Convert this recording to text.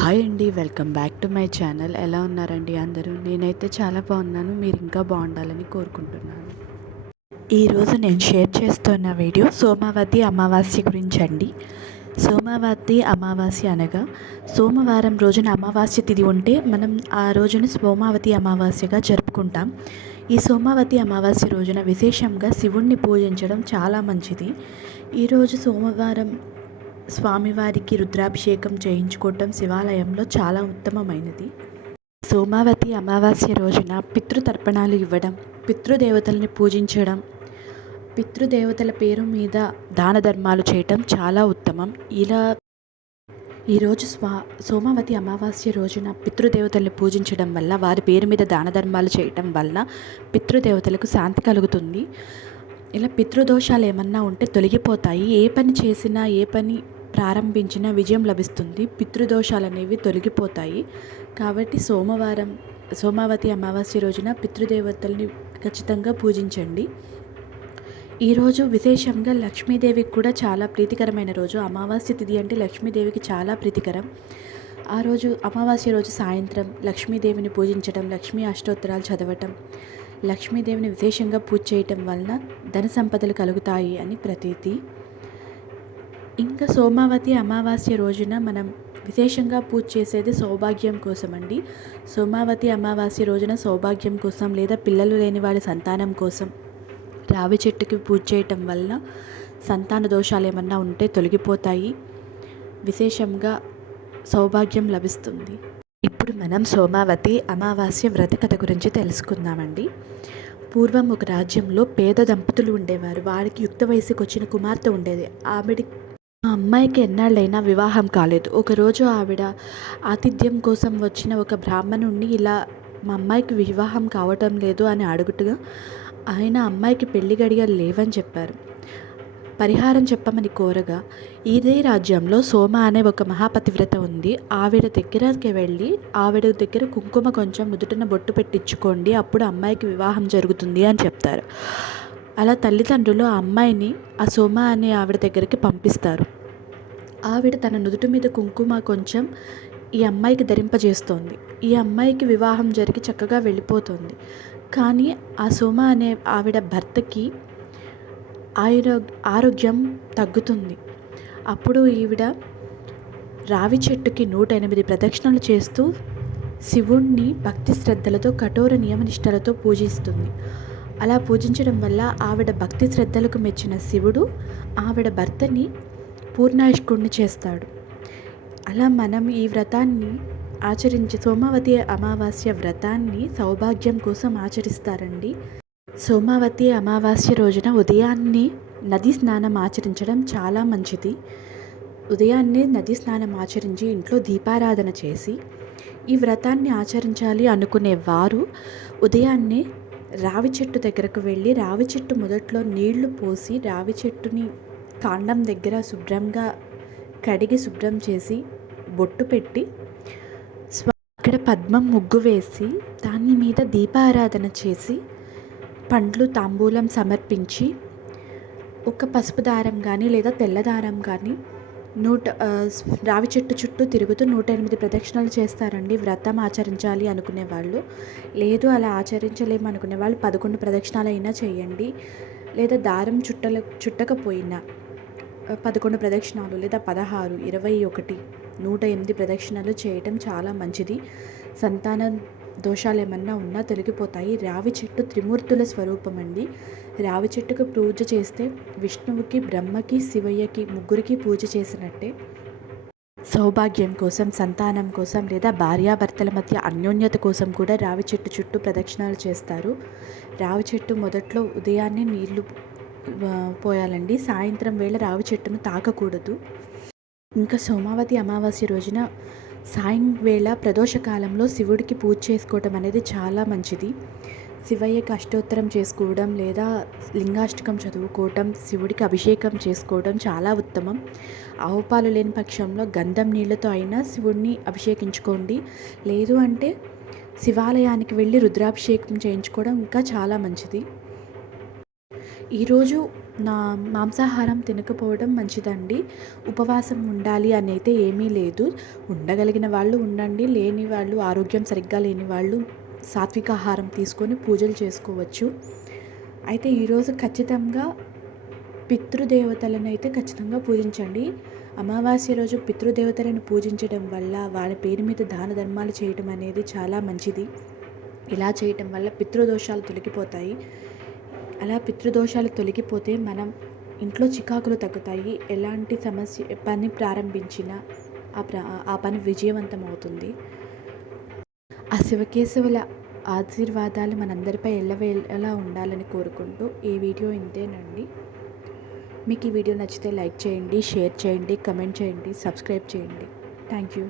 Hi అండి welcome back to my channel. ఎలా ఉన్నారండి అందరూ? నేనైతే చాలా బాగున్నాను. మీరు ఇంకా బాగుండాలని కోరుకుంటున్నాను. ఈరోజు నేను షేర్ చేస్తున్న వీడియో సోమావతి అమావాస్య గురించి అండి. సోమావతి అమావాస్య అనగా సోమవారం రోజున అమావాస్య తిథి ఉంటే మనం ఆ రోజున సోమావతి అమావాస్యగా జరుపుకుంటాం. ఈ సోమావతి అమావాస్య రోజున విశేషంగా శివుణ్ణి పూజించడం చాలా మంచిది. ఈరోజు సోమవారం స్వామివారికి రుద్రాభిషేకం చేయించుకోవటం శివాలయంలో చాలా ఉత్తమమైనది. సోమావతి అమావాస్య రోజున పితృతర్పణాలు ఇవ్వడం పితృదేవతల్ని పూజించడం పితృదేవతల పేరు మీద దాన ధర్మాలు చేయటం చాలా ఉత్తమం. ఇలా ఈరోజు స్వా సోమావతి అమావాస్య రోజున పితృదేవతల్ని పూజించడం వల్ల వారి పేరు మీద దాన ధర్మాలు చేయటం వల్ల పితృదేవతలకు శాంతి కలుగుతుంది. ఇలా పితృదోషాలు ఏమన్నా ఉంటే తొలగిపోతాయి. ఏ పని చేసినా ఏ పని ప్రారంభించిన విజయం లభిస్తుంది. పితృదోషాలు అనేవి తొలగిపోతాయి. కాబట్టి సోమవారం సోమావతి అమావాస్య రోజున పితృదేవతల్ని ఖచ్చితంగా పూజించండి. ఈరోజు విశేషంగా లక్ష్మీదేవికి కూడా చాలా ప్రీతికరమైన రోజు. అమావాస్య తిథి అంటే లక్ష్మీదేవికి చాలా ప్రీతికరం. ఆ రోజు అమావాస్య రోజు సాయంత్రం లక్ష్మీదేవిని పూజించడం లక్ష్మీ అష్టోత్తరాలు చదవటం లక్ష్మీదేవిని విశేషంగా పూజ చేయటం వలన ధన సంపదలు కలుగుతాయి అని ప్రతీతి. ఇంకా సోమావతి అమావాస్య రోజున మనం విశేషంగా పూజ చేసేది సౌభాగ్యం కోసం అండి సోమావతి అమావాస్య రోజున సౌభాగ్యం కోసం లేదా పిల్లలు లేని వాళ్ళ సంతానం కోసం రావి చెట్టుకి పూజ చేయటం వల్ల సంతాన దోషాలు ఏమన్నా ఉంటే తొలగిపోతాయి. విశేషంగా సౌభాగ్యం లభిస్తుంది. ఇప్పుడు మనం సోమావతి అమావాస్య వ్రత కథ గురించి తెలుసుకుందామండి. పూర్వం ఒక రాజ్యంలో పేద దంపతులు ఉండేవారు. వారికి యుక్త వయసుకు వచ్చిన కుమార్తె ఉండేది. ఆవిడ ఆ అమ్మాయికి ఎన్నాళ్ళైనా వివాహం కాలేదు. ఒకరోజు ఆవిడ ఆతిథ్యం కోసం వచ్చిన ఒక బ్రాహ్మణుణ్ణి ఇలా మా అమ్మాయికి వివాహం కావటం లేదు అని అడుగుతుగా ఆయన అమ్మాయికి పెళ్ళి గడియలు లేవని చెప్పారు. పరిహారం చెప్పమని కోరగా ఇదే రాజ్యంలో సోమ అనే ఒక మహాపతివ్రత ఉంది. ఆవిడ దగ్గరకి వెళ్ళి ఆవిడ దగ్గర కుంకుమ కొంచెం నుదుటిన బొట్టు పెట్టించుకోండి అప్పుడు అమ్మాయికి వివాహం జరుగుతుంది అని చెప్తారు. అలా తల్లిదండ్రులు ఆ అమ్మాయిని ఆ సోమ అనే ఆవిడ దగ్గరికి పంపిస్తారు. ఆవిడ తన నుదుటి మీద కుంకుమ కొంచెం ఈ అమ్మాయికి ధరింపజేస్తోంది. ఈ అమ్మాయికి వివాహం జరిగి చక్కగా వెళ్ళిపోతుంది. కానీ ఆ సోమ అనే ఆవిడ భర్తకి ఆయుర ఆరోగ్యం తగ్గుతుంది. అప్పుడు ఈవిడ రావి చెట్టుకి నూట ఎనిమిది ప్రదక్షిణలు చేస్తూ శివుణ్ణి భక్తి శ్రద్ధలతో కఠోర నియమనిష్టలతో పూజిస్తుంది. అలా పూజించడం వల్ల ఆవిడ భక్తి శ్రద్ధలకు మెచ్చిన శివుడు ఆవిడ భర్తని పూర్ణాయుష్కుణ్ణి చేస్తాడు. అలా మనం ఈ వ్రతాన్ని ఆచరించి సోమావతి అమావాస్య వ్రతాన్ని సౌభాగ్యం కోసం ఆచరిస్తారండి. సోమావతి అమావాస్య రోజున ఉదయాన్నే నది స్నానం ఆచరించడం చాలా మంచిది. ఉదయాన్నే నది స్నానం ఆచరించి ఇంట్లో దీపారాధన చేసి ఈ వ్రతాన్ని ఆచరించాలి అనుకునే వారు ఉదయాన్నే రావి చెట్టు దగ్గరకు వెళ్ళి రావి చెట్టు మొదట్లో నీళ్ళు పోసి రావి చెట్టుని కాండం దగ్గర శుభ్రంగా కడిగి శుభ్రం చేసి బొట్టు పెట్టి అక్కడ పద్మం ముగ్గు వేసి దాని మీద దీపారాధన చేసి పండ్లు తాంబూలం సమర్పించి ఒక పసుపు దారం కానీ లేదా తెల్ల దారం కానీ నూట రావి చెట్టు చుట్టూ తిరుగుతూ నూట ఎనిమిది ప్రదక్షిణలు చేస్తారండి. వ్రతం ఆచరించాలి అనుకునే వాళ్ళు. లేదు అలా ఆచరించలేము అనుకునే వాళ్ళు పదకొండు ప్రదక్షిణాలు అయినా చేయండి. లేదా దారం చుట్టల చుట్టకపోయినా. పదకొండు ప్రదక్షిణాలు లేదా పదహారు ఇరవై ఒకటి నూట ఎనిమిది ప్రదక్షిణలు చేయటం చాలా మంచిది. సంతాన దోషాలు ఏమన్నా ఉన్నా తొలగిపోతాయి. రావి చెట్టు త్రిమూర్తుల స్వరూపం అండి రావి చెట్టుకు పూజ చేస్తే విష్ణువుకి బ్రహ్మకి శివయ్యకి ముగ్గురికి పూజ చేసినట్టే. సౌభాగ్యం కోసం సంతానం కోసం లేదా భార్యాభర్తల మధ్య అన్యోన్యత కోసం కూడా రావి చెట్టు చుట్టూ ప్రదక్షిణాలు చేస్తారు. రావి చెట్టు మొదట్లో ఉదయాన్నే నీళ్ళు పోయాలండి. సాయంత్రం వేళ రావి చెట్టును తాకకూడదు. ఇంకా సోమావతి అమావాస్య రోజున సాయం వేళ ప్రదోషకాలంలో శివుడికి పూజ చేసుకోవటం అనేది చాలా మంచిది. శివయ్యకి అష్టోత్తరం చేసుకోవడం లేదా లింగాష్టకం చదువుకోవటం శివుడికి అభిషేకం చేసుకోవడం చాలా ఉత్తమం. ఆవు పాలు లేని పక్షంలో గంధం నీళ్ళతో అయినా శివుడిని అభిషేకించుకోండి. లేదు అంటే శివాలయానికి వెళ్ళి రుద్రాభిషేకం చేయించుకోవడం ఇంకా చాలా మంచిది. ఈరోజు నా మాంసాహారం తినకపోవడం మంచిదండి. ఉపవాసం ఉండాలి అని అయితే ఏమీ లేదు. ఉండగలిగిన వాళ్ళు ఉండండి. లేని వాళ్ళు ఆరోగ్యం సరిగ్గా లేని వాళ్ళు సాత్విక ఆహారం తీసుకొని పూజలు చేసుకోవచ్చు. అయితే ఈరోజు ఖచ్చితంగా పితృదేవతలను అయితే ఖచ్చితంగా పూజించండి. అమావాస్య రోజు పితృదేవతలను పూజించడం వల్ల వాళ్ళ పేరు మీద దాన ధర్మాలు చేయటం అనేది చాలా మంచిది. ఇలా చేయటం వల్ల పితృదోషాలు తొలగిపోతాయి. అలా పితృదోషాలు తొలగిపోతే మనం ఇంట్లో చికాకులు తగ్గుతాయి. ఎలాంటి సమస్య పని ప్రారంభించినా ఆ ప్ర ఆ పని విజయవంతం అవుతుంది ఆ శివకేశవుల ఆశీర్వాదాలు మనందరిపై ఎల్లవేళలా ఉండాలని కోరుకుంటూ ఈ వీడియో ఇంతేనండి. మీకు ఈ వీడియో నచ్చితే లైక్ చేయండి షేర్ చేయండి కమెంట్ చేయండి సబ్స్క్రైబ్ చేయండి. Thank you.